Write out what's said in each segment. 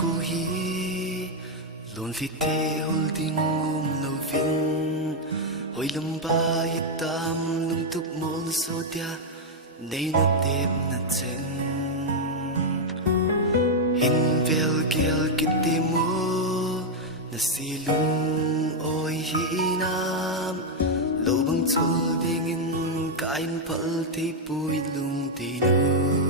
khu hi luôn phi thế holding lâu vin hồi lâm ba hi tam nung tuk mol so tia nay na tem na chen hin vel gel kitimo na silung oi hi nam lo bang chul dingin kain pal te pui lung te nu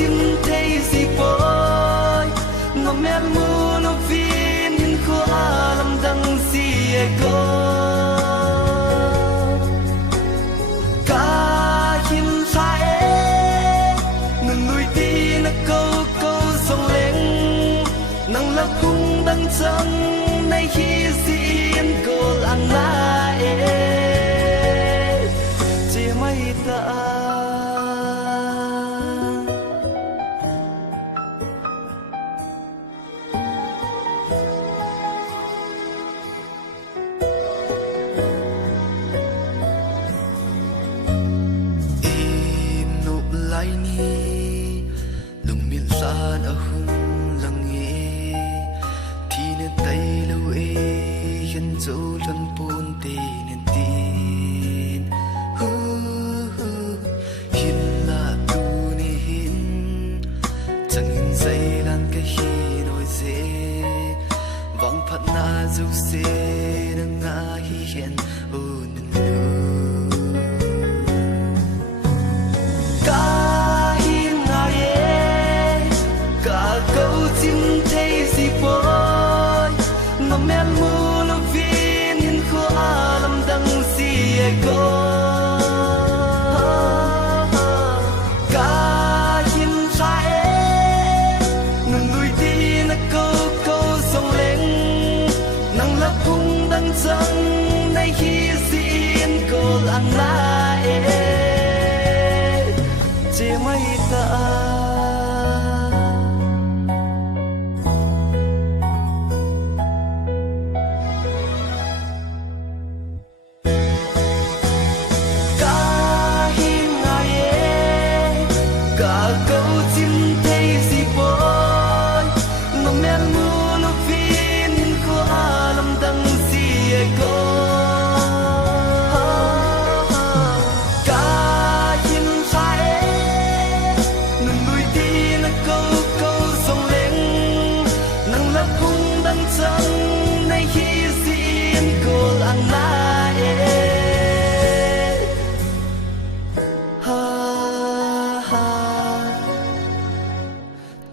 xin thấy gì boy ngọc mẹ mua nó viên hin khoa làm đằng gì cô cả hin sai ngừng nuôi ti nó câu câu sông lên nắng lấp cung đằng chân nay khi xin cô ăn lại chỉ mấy ta lung miên san ở hung lăng nghe thì nên tay lâu hiện dấu lần buồn tê nên tin hin là tu ni hin chẳng hin dây lan cái hi nói dễ vắng phát na dấu dễ nâng ngã hi hiện nên xin thấy gì boy mà mẹ mua nó viên hin khoa làm đằng gì cô cả hin sai nâng nuôi đi nó câu câu sông lên nắng lấp cung đằng chân nay khi xin cô ăn lại chỉ mấy ta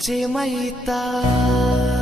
chỉ mấy ta